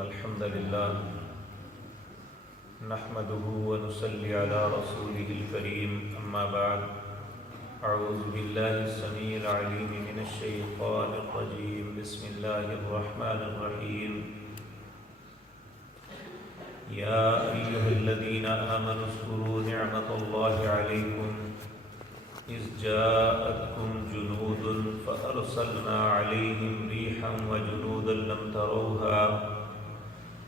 إن الحمد لله نحمده ونصلي على رسوله الكريم أما بعد أعوذ بالله السميع العليم من الشيطان الرجيم بسم الله الرحمن الرحيم يا أيها الذين آمنوا اذكروا نعمة الله عليكم إذ جاءتكم جنود فأرسلنا عليهم ريحا وجنودا لم تروها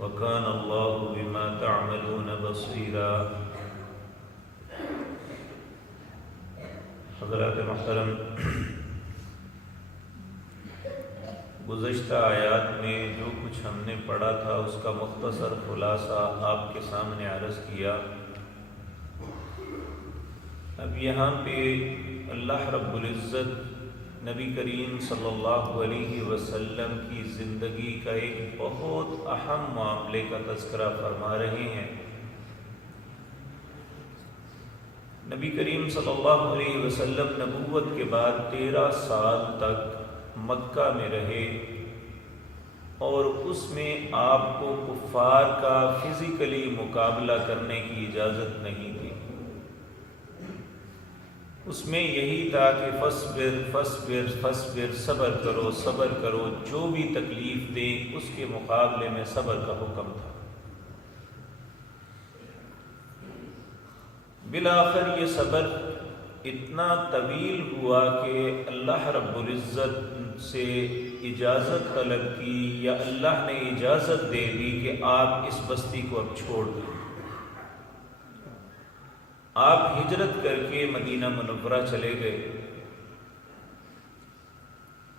وكان الله بما تعملون بصيرا۔ حضرات محترم، گزشتہ آیات میں جو کچھ ہم نے پڑھا تھا اس کا مختصر خلاصہ آپ کے سامنے عرض کیا۔ اب یہاں پہ اللہ رب العزت نبی کریم صلی اللہ علیہ وسلم کی زندگی کا ایک بہت اہم معاملے کا تذکرہ فرما رہے ہیں۔ نبی کریم صلی اللہ علیہ وسلم نبوت کے بعد 13 سال تک مکہ میں رہے اور اس میں آپ کو کفار کا فزیکلی مقابلہ کرنے کی اجازت نہیں تھی۔ اس میں یہی تھا کہ فصبر فصبر فصبر، صبر کرو، جو بھی تکلیف دے اس کے مقابلے میں صبر کا حکم تھا۔ بالآخر یہ صبر اتنا طویل ہوا کہ اللہ رب العزت سے اجازت طلب کی یا اللہ نے اجازت دے دی کہ آپ اس بستی کو اب چھوڑ دیں۔ آپ ہجرت کر کے مدینہ منورہ چلے گئے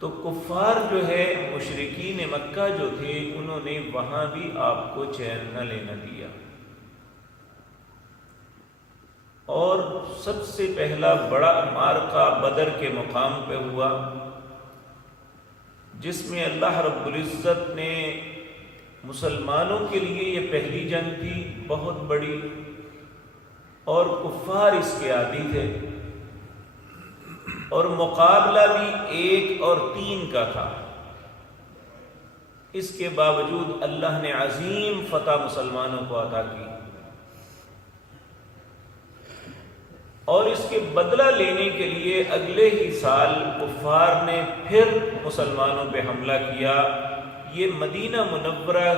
تو کفار جو ہے مشرکین مکہ جو تھے انہوں نے وہاں بھی آپ کو چین نہ لینا دیا، اور سب سے پہلا بڑا معرکہ بدر کے مقام پہ ہوا، جس میں اللہ رب العزت نے مسلمانوں کے لیے یہ پہلی جنگ تھی بہت بڑی، اور کفار اس کے عادی تھے، اور مقابلہ بھی 1 اور 3 کا تھا۔ اس کے باوجود اللہ نے عظیم فتح مسلمانوں کو عطا کی، اور اس کے بدلہ لینے کے لیے اگلے ہی سال کفار نے پھر مسلمانوں پہ حملہ کیا۔ یہ مدینہ منورہ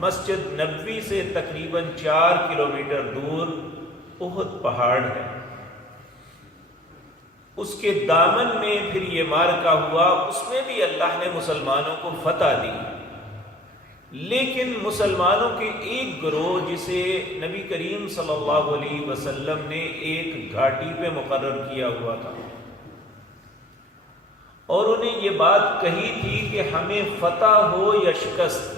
مسجد نبوی سے تقریباً 4 کلومیٹر دور احد پہاڑ ہے، اس کے دامن میں پھر یہ معرکہ ہوا۔ اس میں بھی اللہ نے مسلمانوں کو فتح دی، لیکن مسلمانوں کے ایک گروہ جسے نبی کریم صلی اللہ علیہ وسلم نے ایک گھاٹی پہ مقرر کیا ہوا تھا، اور انہیں یہ بات کہی تھی کہ ہمیں فتح ہو یا شکست،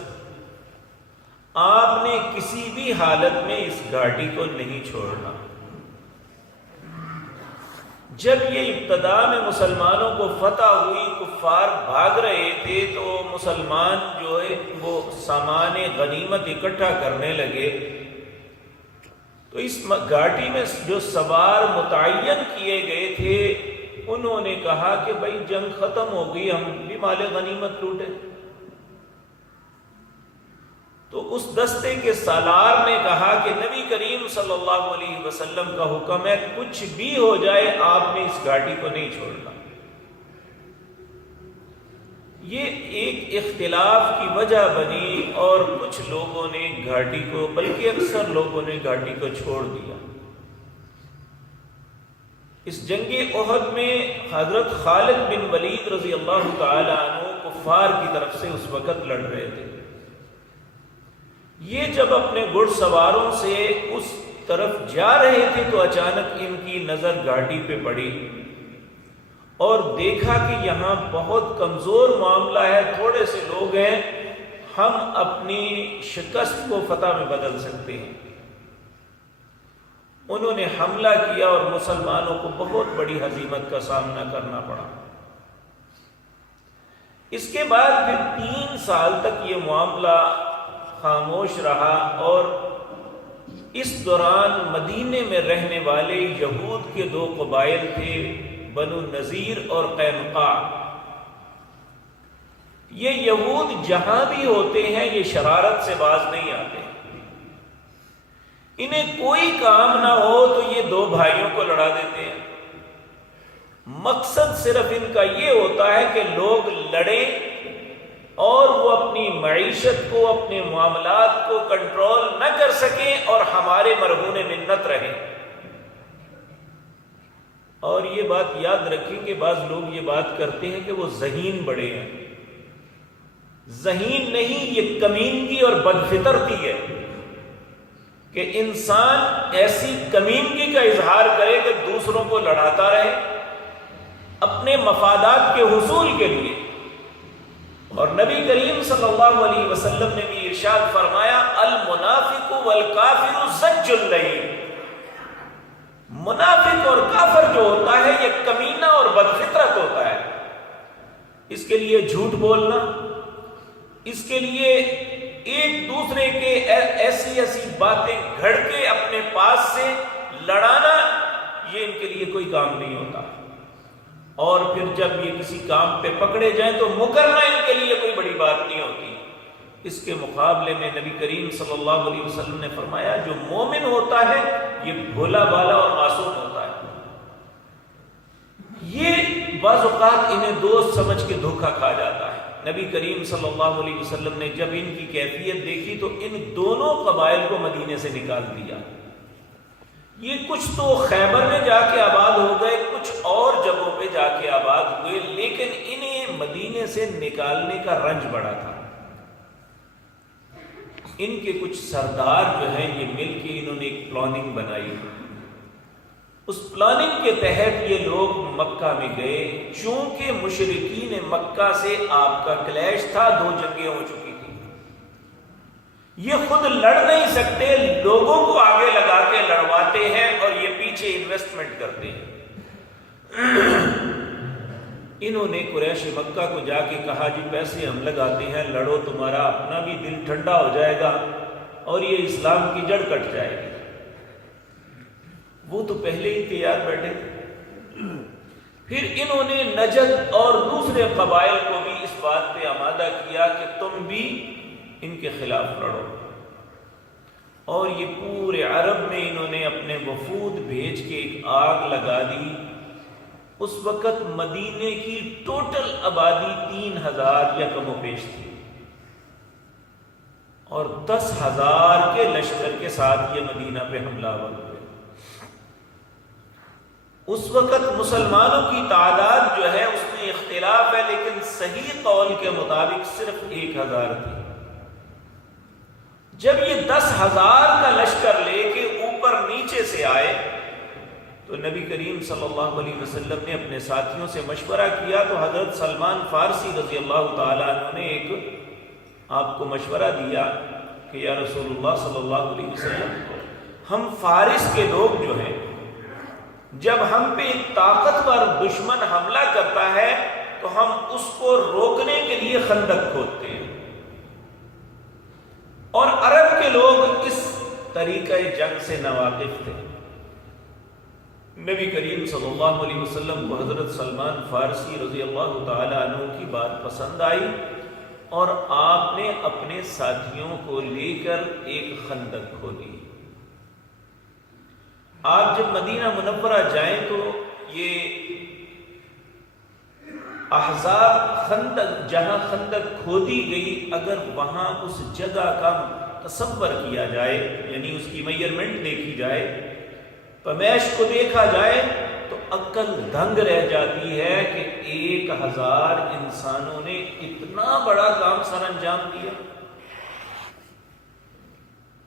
آپ نے کسی بھی حالت میں اس گھاٹی کو نہیں چھوڑنا۔ جب یہ ابتدا میں مسلمانوں کو فتح ہوئی، کفار بھاگ رہے تھے، تو مسلمان جو ہے وہ سامان غنیمت اکٹھا کرنے لگے، تو اس گھاٹی میں جو سوار متعین کیے گئے تھے انہوں نے کہا کہ بھائی جنگ ختم ہو گئی، ہم بھی مال غنیمت لوٹے۔ تو اس دستے کے سالار نے کہا کہ نبی کریم صلی اللہ علیہ وسلم کا حکم ہے، کچھ بھی ہو جائے آپ نے اس گھاٹی کو نہیں چھوڑنا۔ یہ ایک اختلاف کی وجہ بنی، اور کچھ لوگوں نے گھاٹی کو، بلکہ اکثر لوگوں نے گھاٹی کو چھوڑ دیا۔ اس جنگ احد میں حضرت خالد بن ولید رضی اللہ تعالی عنہ کفار کی طرف سے اس وقت لڑ رہے تھے۔ یہ جب اپنے گھڑ سواروں سے اس طرف جا رہے تھے تو اچانک ان کی نظر گھاٹی پہ پڑی، اور دیکھا کہ یہاں بہت کمزور معاملہ ہے، تھوڑے سے لوگ ہیں، ہم اپنی شکست کو فتح میں بدل سکتے ہیں۔ انہوں نے حملہ کیا اور مسلمانوں کو بہت بڑی ہزیمت کا سامنا کرنا پڑا۔ اس کے بعد پھر 3 سال تک یہ معاملہ خاموش رہا، اور اس دوران مدینے میں رہنے والے یہود کے 2 قبائل تھے، بنو نذیر اور قینقاع۔ یہ یہود جہاں بھی ہوتے ہیں یہ شرارت سے باز نہیں آتے. انہیں کوئی کام نہ ہو تو یہ دو بھائیوں کو لڑا دیتے ہیں. مقصد صرف ان کا یہ ہوتا ہے کہ لوگ لڑیں اور وہ اپنی معیشت کو، اپنے معاملات کو کنٹرول نہ کر سکیں اور ہمارے مرہون منت رہیں. اور یہ بات یاد رکھیں کہ بعض لوگ یہ بات کرتے ہیں کہ وہ ذہین بڑے ہیں. ذہین نہیں، یہ کمینگی اور بدفطرتی ہے کہ انسان ایسی کمینگی کا اظہار کرے کہ دوسروں کو لڑاتا رہے اپنے مفادات کے حصول کے لیے. اور نبی کریم صلی اللہ علیہ وسلم نے بھی ارشاد فرمایا المنافق والکافر زج اللعین. منافق اور کافر جو ہوتا ہے یہ کمینہ اور بدفطرت ہوتا ہے. اس کے لیے جھوٹ بولنا، اس کے لیے ایک دوسرے کے ایسی ایسی باتیں گھڑ کے اپنے پاس سے لڑانا، یہ ان کے لیے کوئی کام نہیں ہوتا. اور پھر جب یہ کسی کام پہ پکڑے جائیں تو مکرنا ان کے لیے کوئی بڑی بات نہیں ہوتی. اس کے مقابلے میں نبی کریم صلی اللہ علیہ وسلم نے فرمایا جو مومن ہوتا ہے یہ بھولا بالا اور معصوم ہوتا ہے. یہ بعض اوقات انہیں دوست سمجھ کے دھوکہ کھا جاتا ہے. نبی کریم صلی اللہ علیہ وسلم نے جب ان کی کیفیت دیکھی تو ان دونوں قبائل کو مدینے سے نکال دیا. یہ کچھ تو خیبر میں جا کے آباد ہو گئے، کچھ اور جگہوں پہ جا کے آباد ہوئے، لیکن انہیں مدینے سے نکالنے کا رنج بڑا تھا. ان کے کچھ سردار جو ہیں یہ مل کے انہوں نے ایک پلاننگ بنائی. اس پلاننگ کے تحت یہ لوگ مکہ میں گئے. چونکہ مشرکین مکہ سے آپ کا کلیش تھا، 2 جنگیں ہو چکی تھی، یہ خود لڑ نہیں سکتے، لوگوں کو آگے لگا کے لڑواتے ہیں اور یہ پیچھے انویسٹمنٹ کرتے ہیں. انہوں نے قریش مکہ کو جا کے کہا جی پیسے ہم لگاتے ہیں، لڑو، تمہارا اپنا بھی دل ٹھنڈا ہو جائے گا اور یہ اسلام کی جڑ کٹ جائے گی. وہ تو پہلے ہی تیار بیٹھے تھے. پھر انہوں نے نجد اور دوسرے قبائل کو بھی اس بات پہ آمادہ کیا کہ تم بھی ان کے خلاف لڑو. اور یہ پورے عرب میں انہوں نے اپنے وفود بھیج کے ایک آگ لگا دی. اس وقت مدینے کی ٹوٹل آبادی 3000 یا کم و بیش تھی اور 10,000 کے لشکر کے ساتھ یہ مدینہ پہ حملہ ہوئے. اس وقت مسلمانوں کی تعداد جو ہے اس میں اختلاف ہے، لیکن صحیح قول کے مطابق صرف 1000 تھی. جب یہ 10,000 کا لشکر لے کے اوپر نیچے سے آئے تو نبی کریم صلی اللہ علیہ وسلم نے اپنے ساتھیوں سے مشورہ کیا تو حضرت سلمان فارسی رضی اللہ تعالیٰ عنہ نے ایک آپ کو مشورہ دیا کہ یا رسول اللہ صلی اللہ علیہ وسلم، ہم فارس کے لوگ جو ہیں جب ہم پہ ایک طاقتور دشمن حملہ کرتا ہے تو ہم اس کو روکنے کے لیے خندق کھودتے ہیں، اور عرب کے لوگ اس طریقہ جنگ سے ناواقف تھے. نبی کریم صلی اللہ علیہ وسلم کو حضرت سلمان فارسی رضی اللہ تعالی عنہ کی بات پسند آئی اور آپ نے اپنے ساتھیوں کو لے کر ایک خندق کھودی. آپ جب مدینہ منورہ جائیں تو یہ احزاب خندق، جہاں خندق کھودی گئی، اگر وہاں اس جگہ کا تصور کیا جائے، یعنی اس کی میجرمنٹ دیکھی جائے، پیمائش کو دیکھا جائے، تو عقل دنگ رہ جاتی ہے کہ 1000 انسانوں نے اتنا بڑا کام سر انجام دیا.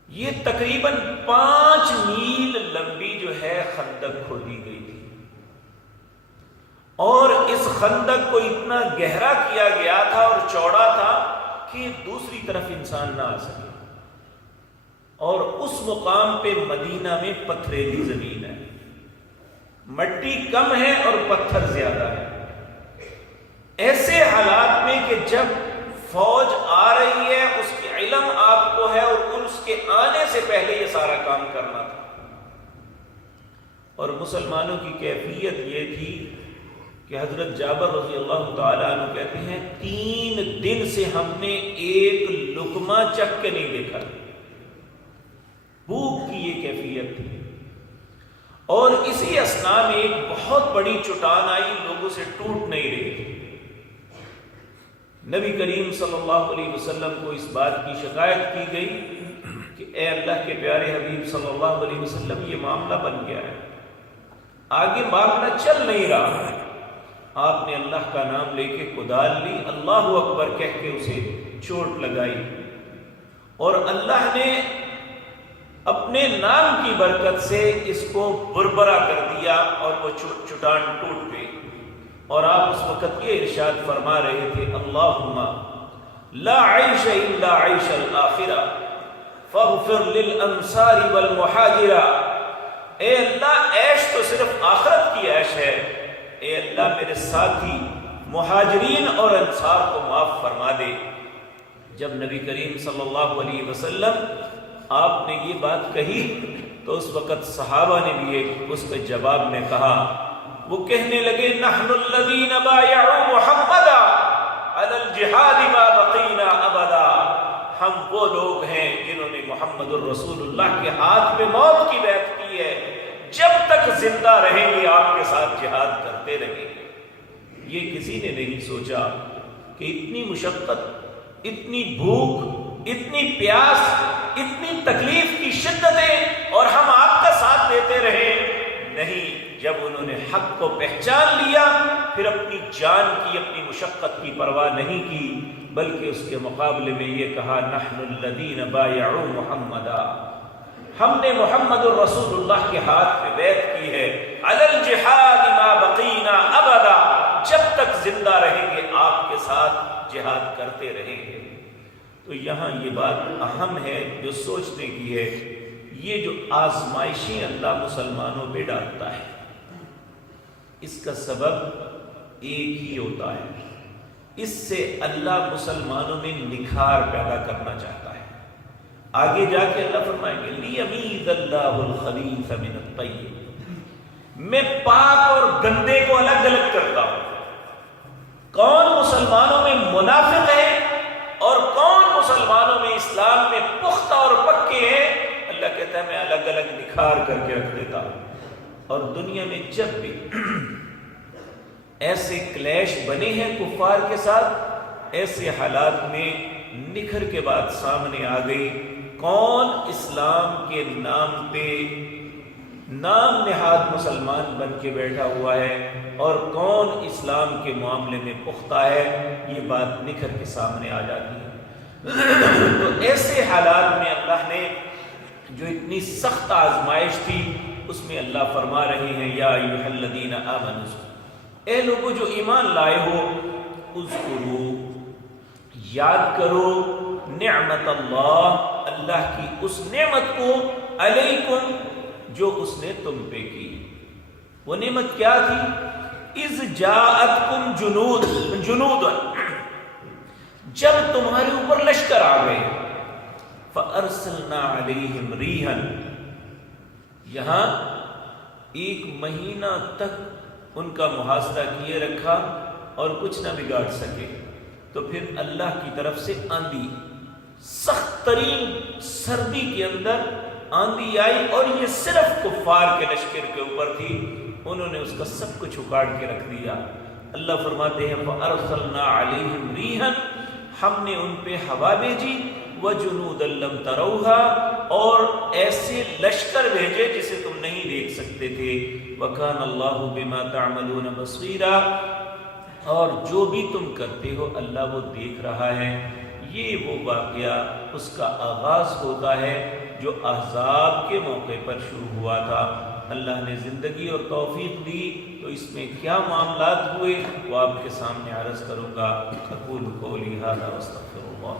یہ تقریباً 5 میل لمبی جو ہے خندق کھودی گئی تھی، اور اس خندق کو اتنا گہرا کیا گیا تھا اور چوڑا تھا کہ دوسری طرف انسان نہ آ سکے. اور اس مقام پہ مدینہ میں پتھریلی زمین ہے، مٹی کم ہے اور پتھر زیادہ ہے. ایسے حالات میں کہ جب فوج آ رہی ہے اس کے علم آپ کو ہے اور اس کے آنے سے پہلے یہ سارا کام کرنا تھا. اور مسلمانوں کی کیفیت یہ تھی کہ حضرت جابر رضی اللہ تعالیٰ عنہ کہتے ہیں 3 دن سے ہم نے ایک لقمہ چکھ کے نہیں دیکھا، بھوک کی یہ کیفیت تھی۔ اور اسی اثنا میں ایک بہت بڑی چٹان آئی، لوگوں سے ٹوٹ نہیں رہی تھی۔ نبی کریم صلی اللہ علیہ وسلم کو اس بات کی شکایت کی گئی کہ اے اللہ کے پیارے حبیب صلی اللہ علیہ وسلم، یہ معاملہ بن گیا ہے، آگے بھاگنا چل نہیں رہا ہے۔ آپ نے اللہ کا نام لے کے کدال لی، اللہ اکبر کہہ کے اسے چوٹ لگائی، اور اللہ نے اپنے نام کی برکت سے اس کو بربرا کر دیا اور وہ چٹان ٹوٹ گئی۔ اور آپ اس وقت یہ ارشاد فرما رہے تھے، اللہم لا عیش الا عیش الآخرہ فاغفر للانصار والمہاجرہ۔ اے اللہ، عیش تو صرف آخرت کی عیش ہے، اے اللہ میرے ساتھی مہاجرین اور انصار کو معاف فرما دے۔ جب نبی کریم صلی اللہ علیہ وسلم آپ نے یہ بات کہی تو اس وقت صحابہ نے بھی ایک اس کے جواب میں کہا، وہ کہنے لگے نحن الذین بایعوا محمدا علی الجہاد ما بقینا ابدا۔ ہم وہ لوگ ہیں جنہوں نے محمد الرسول اللہ کے ہاتھ پہ موت کی بیعت کی ہے، جب تک زندہ رہیں گے آپ کے ساتھ جہاد کرتے رہیں گے۔ یہ کسی نے نہیں سوچا کہ اتنی مشقت، اتنی بھوک، اتنی پیاس، اتنی تکلیف کی شدتیں، اور ہم آپ کا ساتھ دیتے رہے۔ نہیں، جب انہوں نے حق کو پہچان لیا پھر اپنی جان کی، اپنی مشقت کی پرواہ نہیں کی، بلکہ اس کے مقابلے میں یہ کہا نحن الذین بایعوا محمدا، ہم نے محمد الرسول اللہ کے ہاتھ پہ بیعت کی ہے، علی الجہاد ما بقینا ابدا، جب تک زندہ رہیں گے آپ کے ساتھ جہاد کرتے رہیں گے۔ تو یہاں یہ بات اہم ہے جو سوچنے کی ہے، یہ جو آزمائشیں اللہ مسلمانوں پہ ڈالتا ہے، اس کا سبب ایک ہی ہوتا ہے، اس سے اللہ مسلمانوں میں نکھار پیدا کرنا چاہتا ہے۔ آگے جا کے اللہ فرمائیں گے لیمیز اللہ الخبیث من الطیب، میں پاک اور گندے کو الگ الگ کرتا ہوں۔ کون مسلمانوں میں منافق ہے اور کون مسلمانوں میں اسلام میں پختہ اور پکے ہیں، اللہ کہتا ہے میں الگ الگ نکھار کر کے رکھ دیتا ہوں۔ اور دنیا میں جب بھی ایسے کلیش بنے ہیں کفار کے ساتھ، ایسے حالات میں نکھر کے بعد سامنے آ گئی کون اسلام کے نام پہ نام نہاد مسلمان بن کے بیٹھا ہوا ہے اور کون اسلام کے معاملے میں پختہ ہے، یہ بات نکھر کے سامنے آ جاتی ہے۔ تو ایسے حالات میں اللہ نے جو اتنی سخت آزمائش تھی، اس میں اللہ فرما رہے ہیں یا ایھا الذین آمنوا، اے لوگوں جو ایمان لائے ہو، اذکروا، یاد کرو نعمت اللہ، اللہ کی اس نعمت کو، علیکم، جو اس نے تم پہ کی۔ وہ نعمت کیا تھی؟ اذ جاءتکم جنود، جب تمہارے اوپر لشکر آ گئے، فَأَرْسَلْنَا عَلَيْهِمْ رِيحًا، یہاں 1 مہینہ تک ان کا محاصرہ کیے رکھا اور کچھ نہ بگاڑ سکے، تو پھر اللہ کی طرف سے آندھی، سخت ترین سردی کے اندر آندھی آئی، اور یہ صرف کفار کے لشکر کے اوپر تھی، انہوں نے اس کا سب کچھ اکاڑ کے رکھ دیا۔ اللہ فرماتے ہیں فَأَرْسَلْنَا عَلَيْهِمْ رِيحًا، ہم نے ان پہ ہوا بھیجی، وَجُنُودًا لَّمْ تَرَوْهَا، اور ایسے لشکر بھیجے جسے تم نہیں دیکھ سکتے تھے، وَكَانَ اللَّهُ بِمَا تَعْمَلُونَ بَصِيرًا، اور جو بھی تم کرتے ہو اللہ وہ دیکھ رہا ہے۔ یہ وہ واقعہ اس کا آغاز ہوتا ہے جو احزاب کے موقع پر شروع ہوا تھا۔ اللہ نے زندگی اور توفیق دی تو اس میں کیا معاملات ہوئے وہ آپ کے سامنے عرض کروں گا۔ اقول قولی ھذا واستغفر اللہ۔